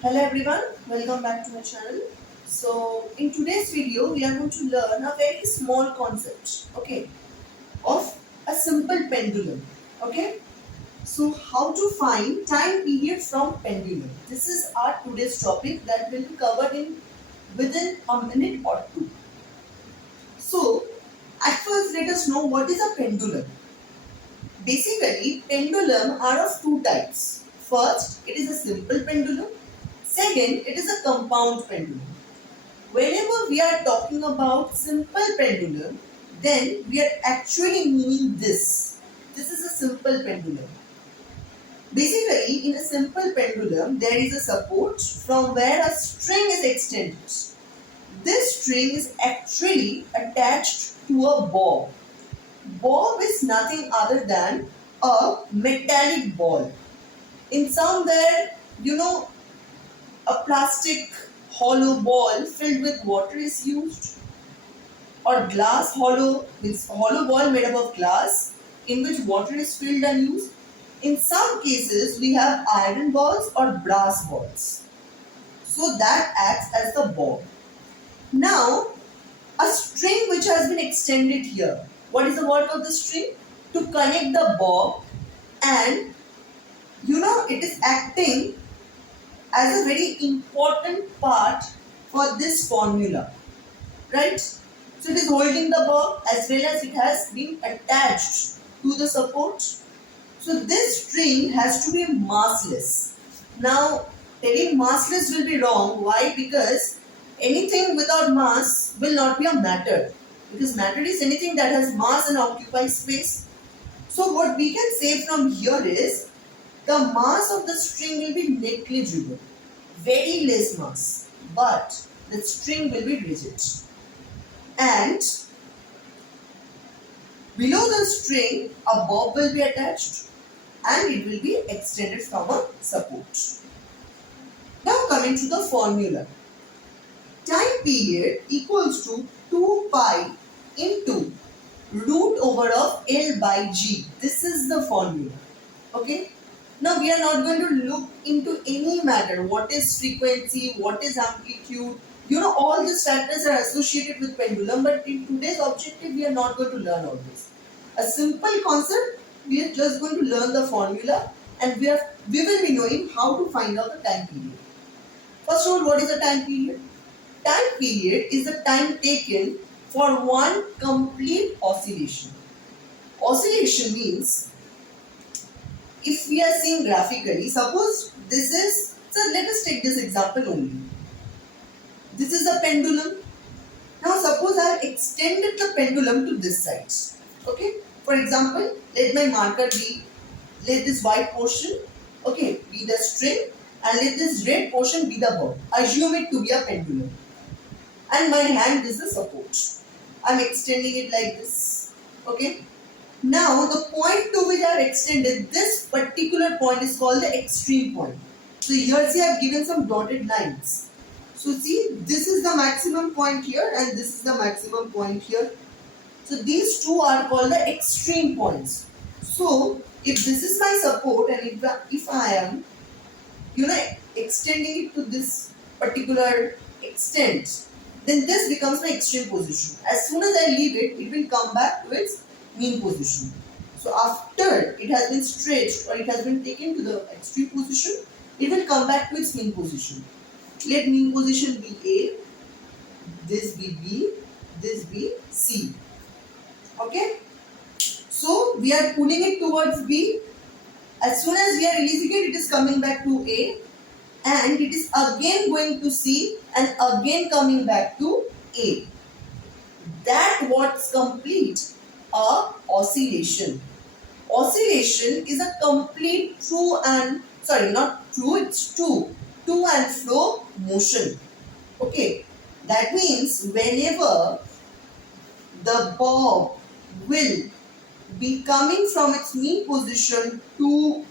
Hello everyone, welcome back to my channel. So in today's video we are going to learn a very small concept, okay, of a simple pendulum, okay. So how to find time period from pendulum. This is our today's topic that will be covered in within a minute or two. So at first let us know what is a pendulum. Basically pendulum are of two types. First, it is a simple pendulum. Second, it is a compound pendulum. Whenever we are talking about simple pendulum, then we are actually meaning this. This is a simple pendulum. Basically, in a simple pendulum, there is a support from where a string is extended. This string is actually attached to a bob. Bob is nothing other than a metallic ball. In somewhere, a plastic hollow ball filled with water is used, or glass hollow means hollow ball made up of glass in which water is filled and used. In some cases, we have iron balls or brass balls. So that acts as the bob. Now, a string which has been extended here. What is the work of the string? To connect the bob, and it is acting as a very important part for this formula, right? So it is holding the bob as well as it has been attached to the support. So this string has to be massless. Now, telling massless will be wrong. Why? Because anything without mass will not be a matter. Because matter is anything that has mass and occupies space. So what we can say from here is the mass of the string will be negligible, very less mass, but the string will be rigid. And below the string, a bob will be attached and it will be extended from a support. Now coming to the formula. Time period equals to 2 pi into root over of L by G. This is the formula. Okay. Now we are not going to look into any matter. What is frequency? What is amplitude? All these factors are associated with pendulum, but in today's objective we are not going to learn all this. A simple concept, we are just going to learn the formula, and we will be knowing how to find out the time period. First of all, what is the time period? Time period is the time taken for one complete oscillation. Oscillation means, if we are seeing graphically, suppose this is, so let us take this example only. This is a pendulum. Now suppose I have extended the pendulum to this side. Okay. For example, let my marker be, let this white portion, okay, be the string, and let this red portion be the bob. Assume it to be a pendulum. And my hand is the support. I am extending it like this. Okay. Now the point to which I have extended, this particular point is called the extreme point. So here see I have given some dotted lines. So see, this is the maximum point here and this is the maximum point here. So these two are called the extreme points. So if this is my support and if I am extending it to this particular extent, then this becomes my extreme position. As soon as I leave it, it will come back to its mean position. So after it has been stretched or it has been taken to the extreme position, it will come back to its mean position. Let mean position be A, this be B, this be C. Okay. So we are pulling it towards B. As soon as we are releasing it, it is coming back to A, and it is again going to C and again coming back to A. That what's complete a oscillation. Oscillation is a complete it's to and fro motion. Okay, that means whenever the bob will be coming from its mean position to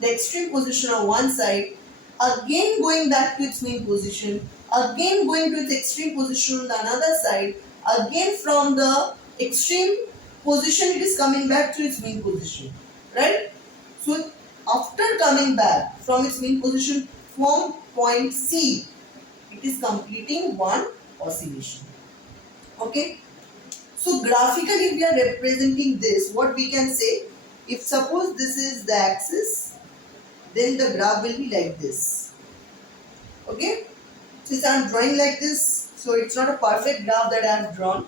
the extreme position on one side, again going back to its mean position, again going to its extreme position on the another side, again from the extreme position it is coming back to its mean position, right? So after coming back from its mean position from point C, it is completing one oscillation. Okay. So graphically we are representing this. What we can say, if suppose this is the axis, then the graph will be like this. Okay. Since I am drawing like this, so it's not a perfect graph that I have drawn.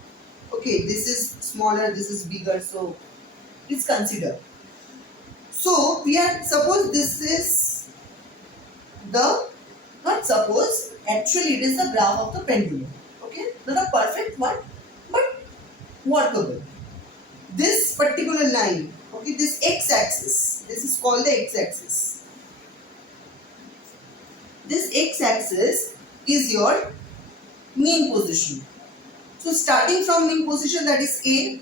Okay, this is smaller, this is bigger, so please consider. So we are, suppose this is the, not suppose, actually it is the graph of the pendulum. Okay, not a perfect one, but workable. This particular line, okay, this x-axis, this is called the x-axis. This x-axis is your mean position. So starting from mean position, that is A,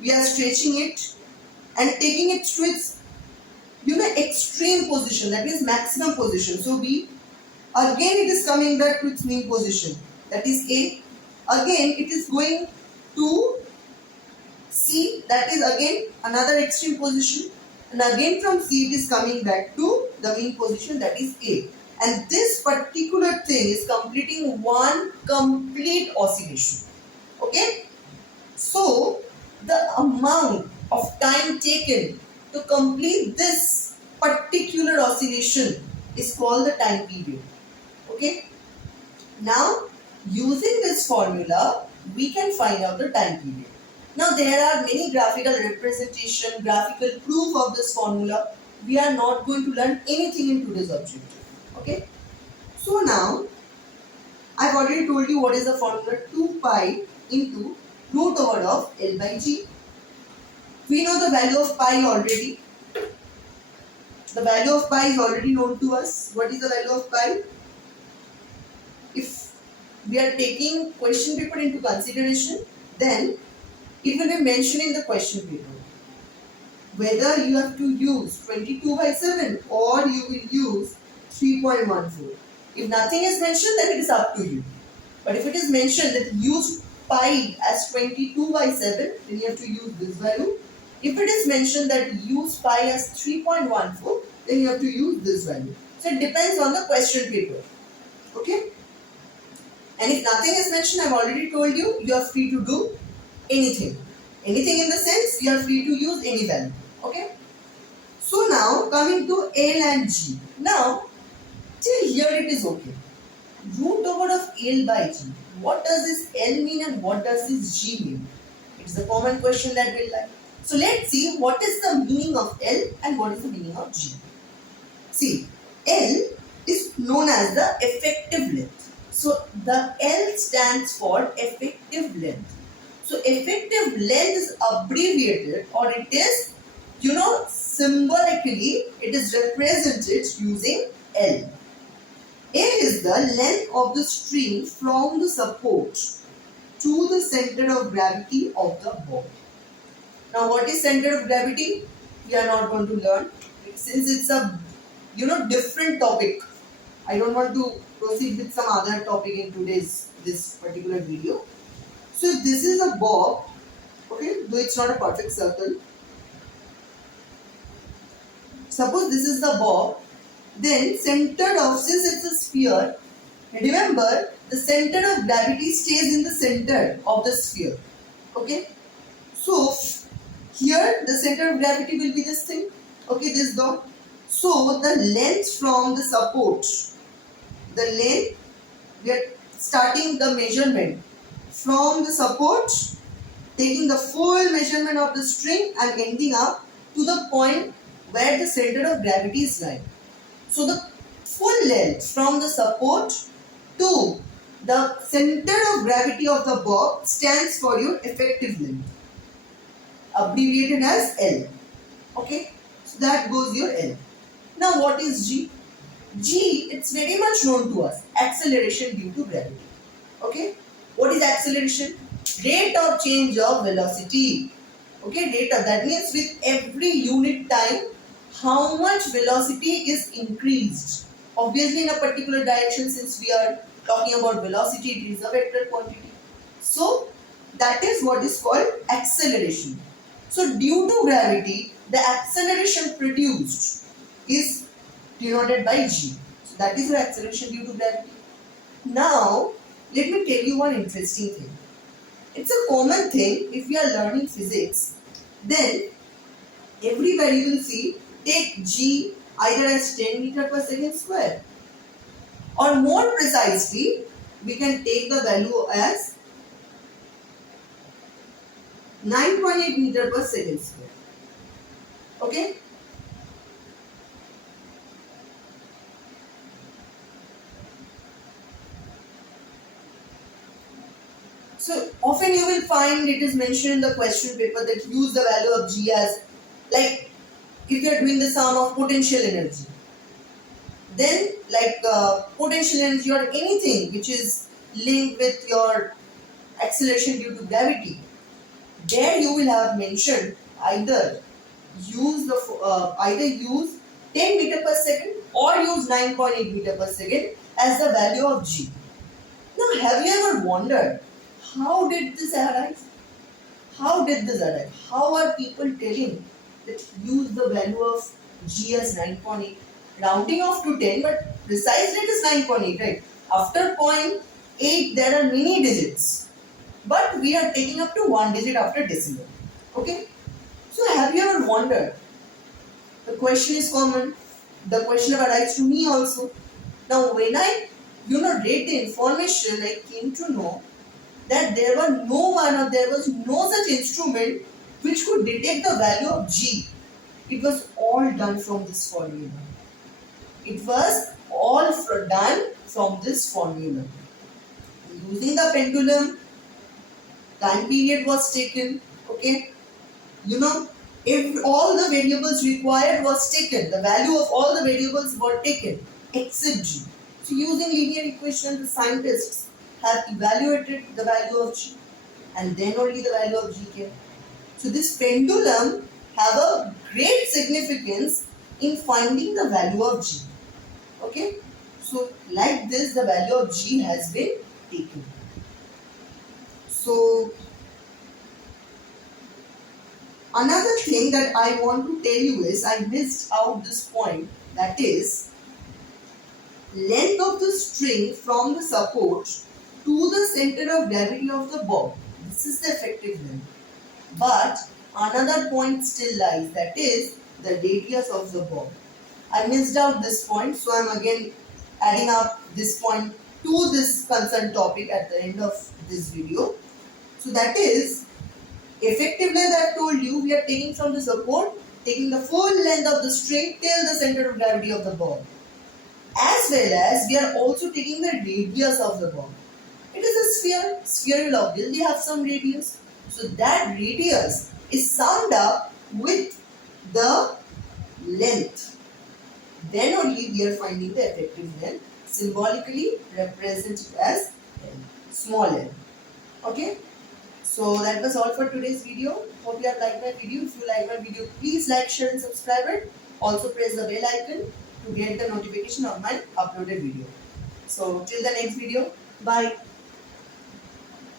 we are stretching it and taking it to its, extreme position, that is maximum position. So B, again it is coming back to its mean position, that is A. Again it is going to C, that is again another extreme position, and again from C it is coming back to the mean position, that is A. And this particular thing is completing one complete oscillation. Okay, so the amount of time taken to complete this particular oscillation is called the time period. Okay, now using this formula we can find out the time period. Now there are many graphical representation, graphical proof of this formula. We are not going to learn anything in today's objective. Okay, so now I've already told you what is the formula, 2 pi into root over of L by G. We know the value of pi already. The value of pi is already known to us. What is the value of pi? If we are taking question paper into consideration, then it will be mentioned in the question paper whether you have to use 22/7 or you will use 3.14. If nothing is mentioned, then it is up to you. But if it is mentioned that use pi as 22/7, then you have to use this value. If it is mentioned that use pi as 3.14, then you have to use this value. So it depends on the question paper. Okay? And if nothing is mentioned, I have already told you, you are free to do anything. Anything in the sense, you are free to use any value. Okay? So now coming to L and G. Now, till here it is okay. Root over of L by G. What does this L mean and what does this G mean? It's a common question that we'll like. So let's see what is the meaning of L and what is the meaning of G. See, L is known as the effective length. So the L stands for effective length. So effective length is abbreviated, or it is, symbolically it is represented using L. L is the length of the string from the support to the center of gravity of the ball. Now what is center of gravity? We are not going to learn. Since it's a different topic, I don't want to proceed with some other topic in this particular video. So if this is a bob, okay, though it's not a perfect circle. Suppose this is the bob, then centered of, since it's a sphere, remember the center of gravity stays in the center of the sphere. Okay, so here the center of gravity will be this thing. Okay, this dot. So the length from the support, the length, we are starting the measurement from the support, taking the full measurement of the string and ending up to the point where the center of gravity is lying. So the full length from the support to the center of gravity of the bob stands for your effective length, abbreviated as L. Okay, so that goes your L. Now what is G? G, it's very much known to us, acceleration due to gravity. Okay, what is acceleration? Rate of change of velocity. Okay, rate of, that means with every unit time, how much velocity is increased. Obviously in a particular direction, since we are talking about velocity, it is a vector quantity. So that is what is called acceleration. So due to gravity, the acceleration produced is denoted by G. So So that is your acceleration due to gravity. Now, let me tell you one interesting thing. It's a common thing if we are learning physics, then everybody will see take g either as 10 meter per second square, or more precisely we can take the value as 9.8 meter per second square. Okay. So often you will find it is mentioned in the question paper that use the value of g as, like if you are doing the sum of potential energy, then like potential energy or anything which is linked with your acceleration due to gravity, there you will have mentioned either use 10 meter per second or use 9.8 meter per second as the value of g. Now, have you ever wondered how did this arise? How did this arise? How are people telling that use the value of g as 9.8? Rounding off to 10, but precisely it is 9.8, right? After zero point 0.8, there are many digits, but we are taking up to one digit after decimal. Okay? So, have you ever wondered? The question is common. The question arises to me also. Now, when I read the information, I came to know that there was no such instrument which could detect the value of g. It was all done from this formula. It was all done from this formula. Using the pendulum, time period was taken. Okay, if all the variables required was taken, the value of all the variables were taken except g. So using linear equation, the scientists have evaluated the value of g, and then only the value of g came. So this pendulum have a great significance in finding the value of g. Okay, so like this, the value of g has been taken. So another thing that I want to tell you is I missed out this point, that is length of the string from the support to the center of gravity of the bob. This is the effective length. But another point still lies, that is the radius of the bob. I missed out this point, so I am again adding up this point to this concerned topic at the end of this video. So that is effective length. I have told you we are taking from the support, taking the full length of the string till the center of gravity of the bob. As well as we are also taking the radius of the bob. It is a sphere. Sphere will obviously have some radius. So that radius is summed up with the length. Then only we are finding the effective length, symbolically represented as L, small l. Okay. So that was all for today's video. Hope you have liked my video. If you like my video, please like, share and subscribe it. Also press the bell icon to get the notification of my uploaded video. So till the next video, bye.